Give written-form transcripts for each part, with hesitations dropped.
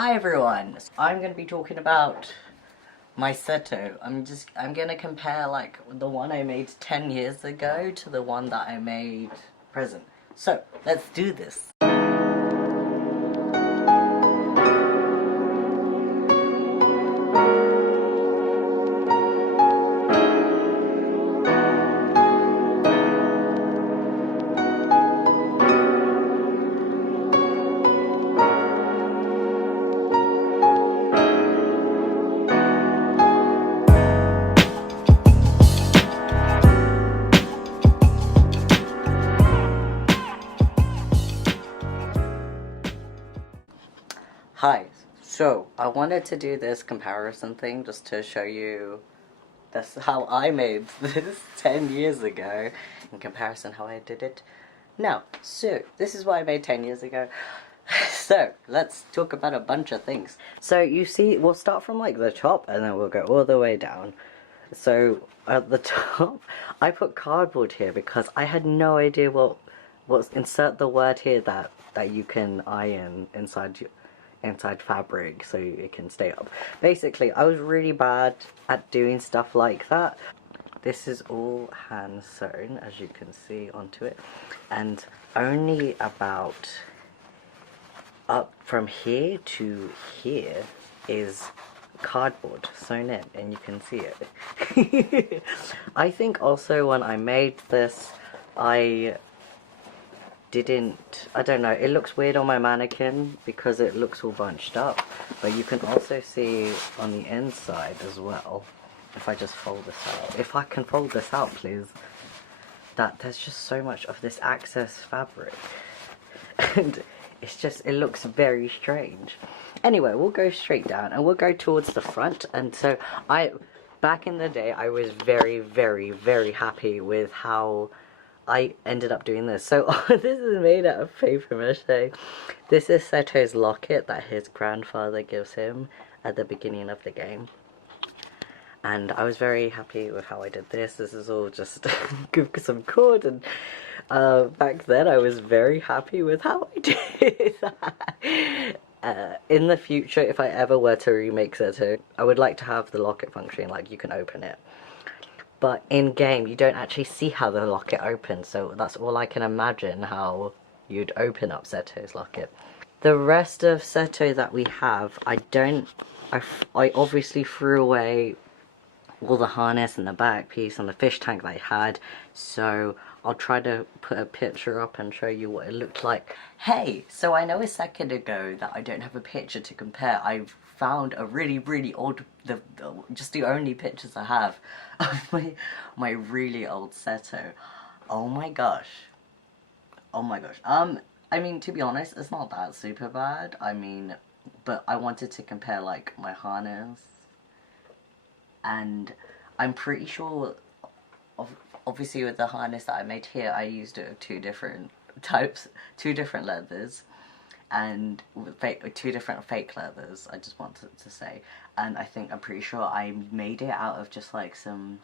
Hi everyone! I'm going to be talking about my Seto. I'm going to compare like the one I made 10 years ago to the one that I made present. So, let's do this! Hi, so I wanted to do this comparison thing just to show you that's how I made this 10 years ago in comparison how I did it now. So, this is what I made 10 years ago. So, let's talk about a bunch of things. So, you see, we'll start from like the top and then we'll go all the way down. So, at the top, I put cardboard here because I had no idea what's insert the word here that you can iron inside fabric so it can stay up. Basically, I was really bad at doing stuff like that. This is all hand sewn, as you can see, onto it, and only about up from here to here is cardboard sewn in, and you can see it. I think also when I made this, I don't know, it looks weird on my mannequin because it looks all bunched up, but you can also see on the inside as well, if I just fold this out, if I can fold this out please, that there's just so much of this excess fabric and it looks very strange. Anyway, we'll go straight down and we'll go towards the front. And so back in the day I was very, very, very happy with how I ended up doing this. So this is made out of paper mache. This is Seto's locket that his grandfather gives him at the beginning of the game. And I was very happy with how I did this. This is all just some cord, and back then I was very happy with how I did that. In the future, if I ever were to remake Seto, I would like to have the locket function, like you can open it. But in game, you don't actually see how the locket opens, so that's all I can imagine how you'd open up Seto's locket. The rest of Seto that we have, I obviously threw away all the harness and the back piece and the fish tank that I had, so I'll try to put a picture up and show you what it looked like. Hey, so I know a second ago that I don't have a picture to compare. I've found a really, really old, just the only pictures I have of my really old Seto. Oh my gosh. Oh my gosh. I mean, to be honest, it's not that super bad. I mean, but I wanted to compare like my harness, and I'm pretty sure, obviously with the harness that I made here, I used two different leathers, and two different fake leathers, I just wanted to say. And I'm pretty sure I made it out of just like some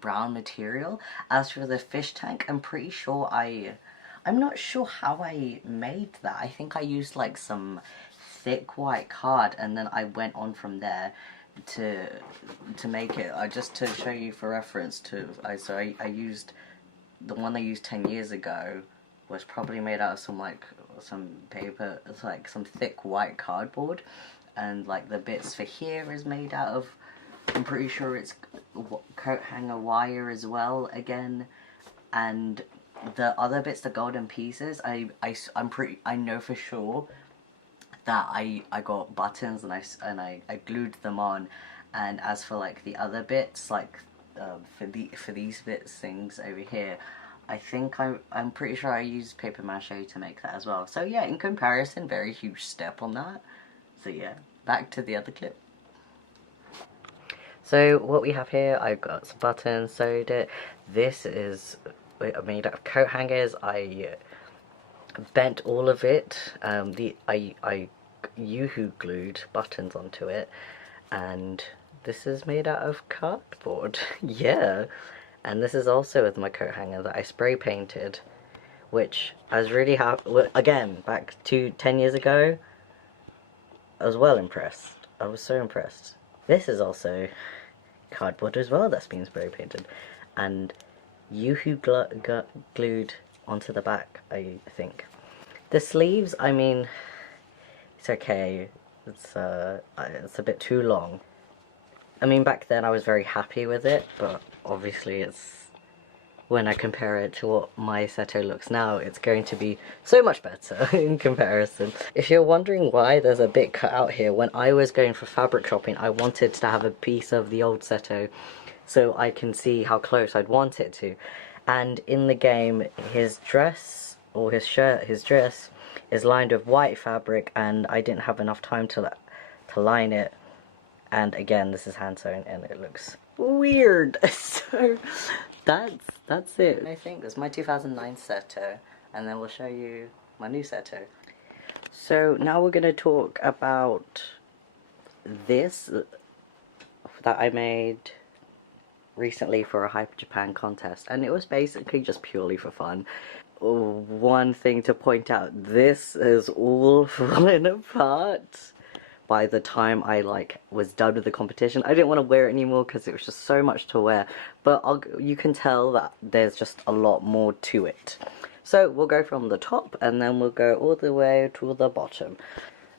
brown material. As for the fish tank, I'm pretty sure I'm not sure how I made that. I think I used like some thick white card, and then I went on from there to make it. Just to show you for reference, I used the one I used 10 years ago was probably made out of some paper. It's like some thick white cardboard, and like the bits for here is made out of, I'm pretty sure it's coat hanger wire as well again, and the other bits, the golden pieces, I know for sure that I got buttons and I glued them on. And as for like the other bits, like for these things over here, I'm pretty sure I used paper mache to make that as well. So yeah, in comparison, very huge step on that. So yeah, back to the other clip. So what we have here, I've got some buttons, sewed it. This is made out of coat hangers. I bent all of it. I Yoo-hoo glued buttons onto it, and this is made out of cardboard. Yeah, and this is also with my coat hanger that I spray painted, which I was really happy. Again, back to 10 years ago, I was well impressed. I was so impressed. This is also cardboard as well that's been spray painted, and Yoo-hoo glued onto the back, I think. The sleeves, I mean, it's okay. It's a bit too long. I mean, back then I was very happy with it, but obviously it's, when I compare it to what my Seto looks now, it's going to be so much better in comparison. If you're wondering why there's a bit cut out here, when I was going for fabric shopping, I wanted to have a piece of the old Seto so I can see how close I'd want it to. And in the game, his dress, or his shirt, his dress, is lined with white fabric, and I didn't have enough time to line it. And again, this is hand sewn and it looks weird. So that's it. I think this is my 2009 Seto, and then we'll show you my new Seto. So now we're gonna talk about this that I made recently for a Hyper Japan contest, and it was basically just purely for fun. One thing to point out, this is all falling apart by the time I was done with the competition. I didn't want to wear it anymore because it was just so much to wear, but you can tell that there's just a lot more to it. So we'll go from the top and then we'll go all the way to the bottom.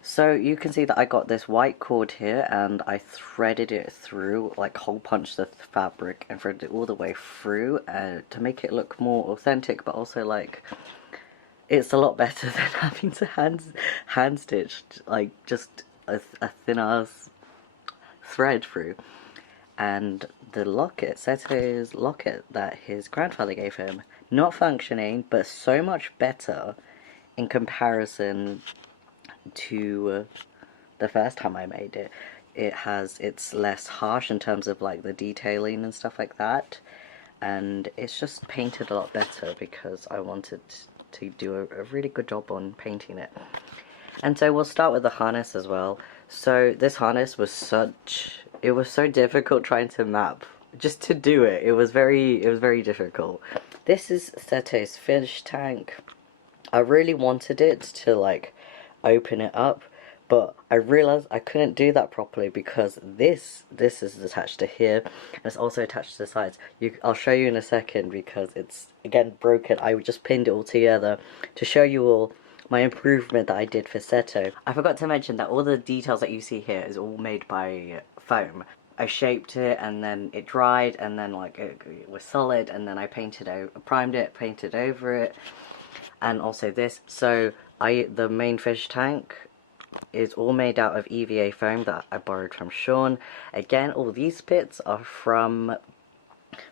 So you can see that I got this white cord here and I threaded it through, hole punched the fabric and threaded it all the way through to make it look more authentic, but also it's a lot better than having to hand stitch just a thin ass thread through. And the locket, Seto's locket that his grandfather gave him, not functioning, but so much better in comparison to the first time I made it. It's less harsh in terms of the detailing and stuff like that, and it's just painted a lot better because I wanted to do a really good job on painting it. And so we'll start with the harness as well. So this harness was so difficult trying to map, just to do it. It was very difficult. This is Seto's fish tank. I really wanted it to open it up, but I realized I couldn't do that properly because this is attached to here and it's also attached to the sides. I'll show you in a second because it's again broken. I just pinned it all together to show you all my improvement that I did for Seto. I forgot to mention that all the details that you see here is all made by foam. I shaped it and then it dried and then it was solid, and then I primed it, painted over it, and also this. So the main fish tank is all made out of EVA foam that I borrowed from Sean. Again, all these bits are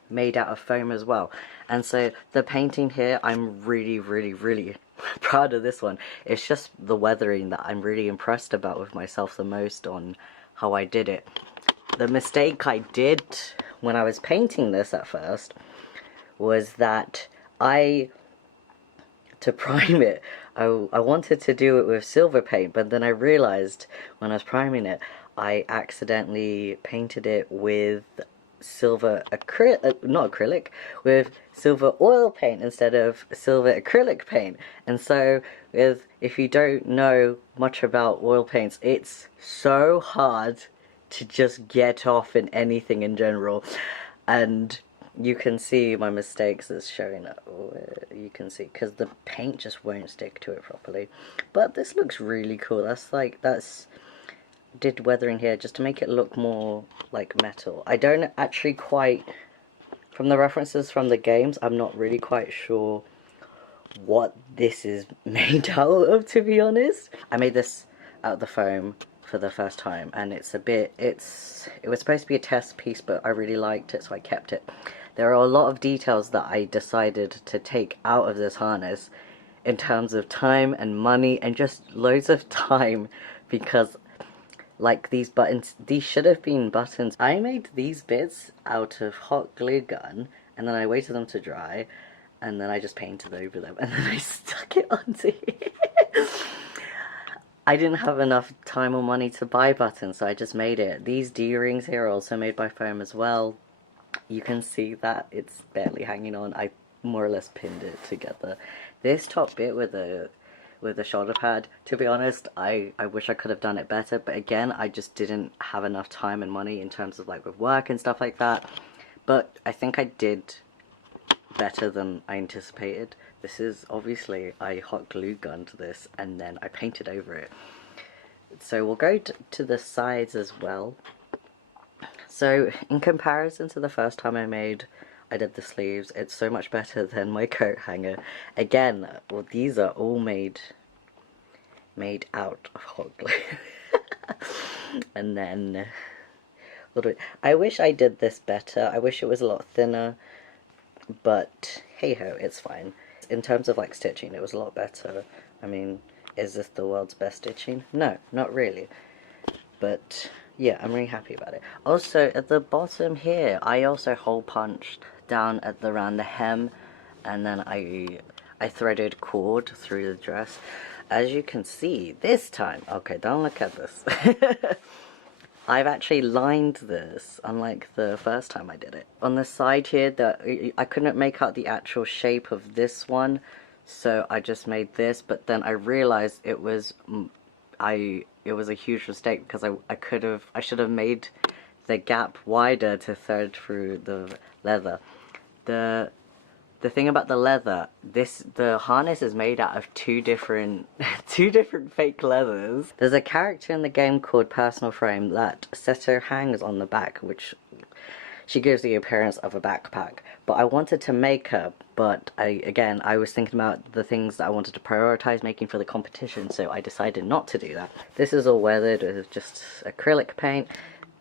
made out of foam as well. And so the painting here, I'm really proud of this one. It's just the weathering that I'm really impressed about with myself the most on how I did it. The mistake I did when I was painting this at first was that to prime it, I wanted to do it with silver paint, but then I realized when I was priming it, I accidentally painted it with silver with silver oil paint instead of silver acrylic paint. And so if you don't know much about oil paints, it's so hard to just get off in anything in general. And you can see my mistakes is showing up. You can see because the paint just won't stick to it properly. But this looks really cool. That's did weathering here just to make it look more like metal. I don't actually quite, from the references from the games, I'm not really quite sure what this is made out of, to be honest. I made this out of the foam for the first time, and it was supposed to be a test piece, but I really liked it, so I kept it. There are a lot of details that I decided to take out of this harness in terms of time and money and just loads of time, because these buttons, these should have been buttons. I made these bits out of hot glue gun and then I waited them to dry and then I just painted over them and then I stuck it onto here. I didn't have enough time or money to buy buttons, so I just made it. These D-rings here are also made by foam as well. You can see that it's barely hanging on. I more or less pinned it together. This top bit with with the shoulder pad. To be honest, I wish I could have done it better, but again, I just didn't have enough time and money in terms of like with work and stuff like that. But I think I did better than I anticipated. This is obviously, I hot glue gunned this and then I painted over it. So we'll go to the sides as well. So in comparison to the first time I did the sleeves, it's so much better than my coat hanger. Again, well, these are all made out of hot glue. And then, I wish I did this better. I wish it was a lot thinner, but hey ho, it's fine. In terms of like stitching, it was a lot better. I mean, is this the world's best stitching? No, not really. But yeah, I'm really happy about it. Also, at the bottom here, I also hole punched down around the hem, and then I threaded cord through the dress. As you can see, this time, okay, don't look at this. I've actually lined this, unlike the first time I did it. On the side here, I couldn't make out the actual shape of this one, so I just made this, but then I realized it was a huge mistake because I should have made the gap wider to thread through the leather. The thing about the leather, the harness is made out of two different fake leathers. There's a character in the game called Personal Frame that Seto hangs on the back, which she gives the appearance of a backpack. But I wanted to make her, but I was thinking about the things that I wanted to prioritize making for the competition, so I decided not to do that. This is all weathered with just acrylic paint.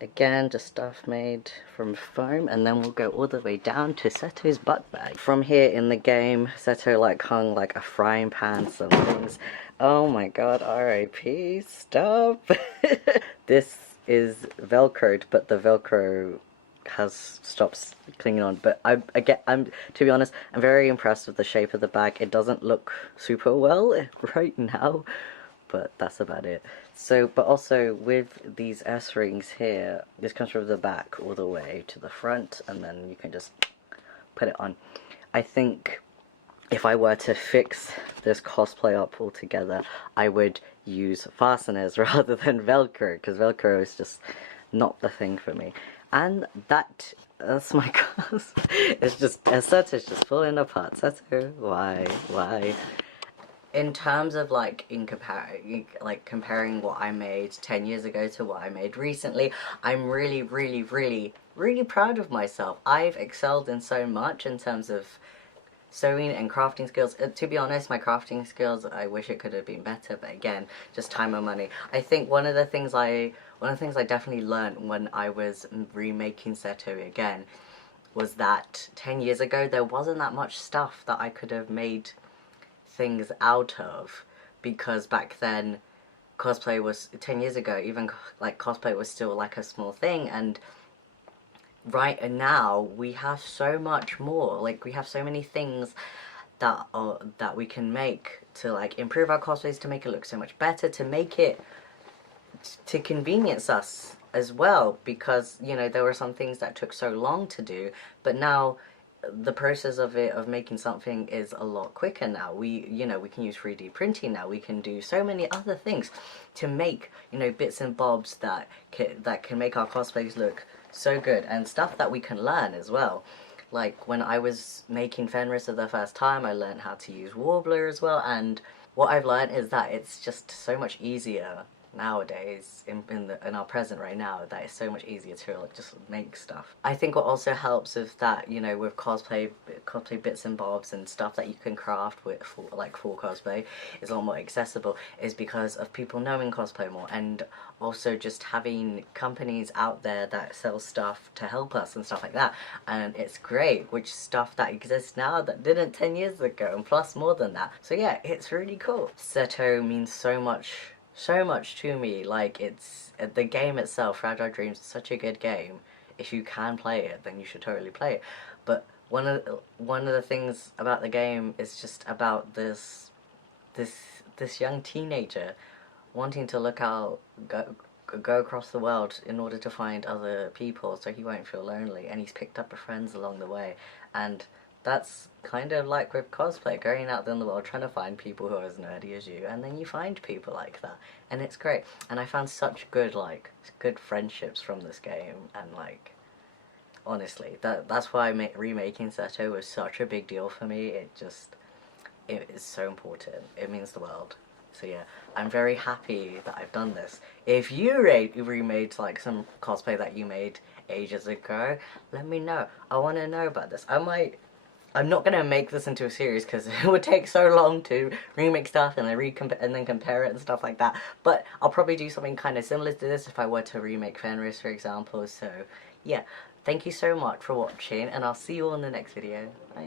Again, just stuff made from foam, and then we'll go all the way down to Seto's butt bag. From here in the game, Seto like hung like a frying pan, some things. Oh my god, RIP, stop! This is Velcroed, but the Velcro has stopped clinging on. But I'm to be honest, I'm very impressed with the shape of the bag. It doesn't look super well right now, but that's about it. So, but also with these S-rings here, this comes from the back all the way to the front, and then you can just put it on. I think if I were to fix this cosplay up altogether, I would use fasteners rather than Velcro, because Velcro is just not the thing for me. And that's my cos. It's just, Seto's just falling apart. Seto, why? In terms of like comparing what I made 10 years ago to what I made recently, I'm really proud of myself. I've excelled in so much in terms of sewing and crafting skills. To be honest, my crafting skills, I wish it could have been better, but again, just time and money. I think one of the things I definitely learned when I was remaking Seto again was that 10 years ago there wasn't that much stuff that I could have made things out of, because back then cosplay was 10 years ago, even like cosplay was still like a small thing, and right now we have so much more. Like, we have so many things that we can make to like improve our cosplays, to make it look so much better, to make it to convenience us as well, because you know there were some things that took so long to do, but now the process of making something is a lot quicker now. We can use 3D printing now. We can do so many other things to make, you know, bits and bobs that can make our cosplays look so good, and stuff that we can learn as well. Like when I was making Fenris for the first time, I learned how to use Warbler as well, and what I've learned is that it's just so much easier nowadays, in our present right now, that it's so much easier to like just make stuff. I think what also helps with that, you know, with cosplay bits and bobs and stuff that you can craft with full cosplay is a lot more accessible, is because of people knowing cosplay more, and also just having companies out there that sell stuff to help us and stuff like that. And it's great, which stuff that exists now that didn't 10 years ago, and plus more than that. So yeah, it's really cool. Seto means so much to me. Like, it's the game itself, Fragile Dreams, is such a good game. If you can play it, then you should totally play it. But one of the things about the game is just about this young teenager wanting to go across the world in order to find other people so he won't feel lonely, and he's picked up friends along the way, and that's kind of like with cosplay, going out in the world trying to find people who are as nerdy as you, and then you find people like that, and it's great. And I found such good, like, good friendships from this game, and like, honestly, that's why remaking Seto was such a big deal for me. It is so important. It means the world. So yeah, I'm very happy that I've done this. If you remade like some cosplay that you made ages ago, let me know. I want to know about this. I'm not gonna make this into a series because it would take so long to remake stuff and then compare it and stuff like that. But I'll probably do something kind of similar to this if I were to remake Fenris, for example. So yeah, thank you so much for watching, and I'll see you all in the next video. Bye.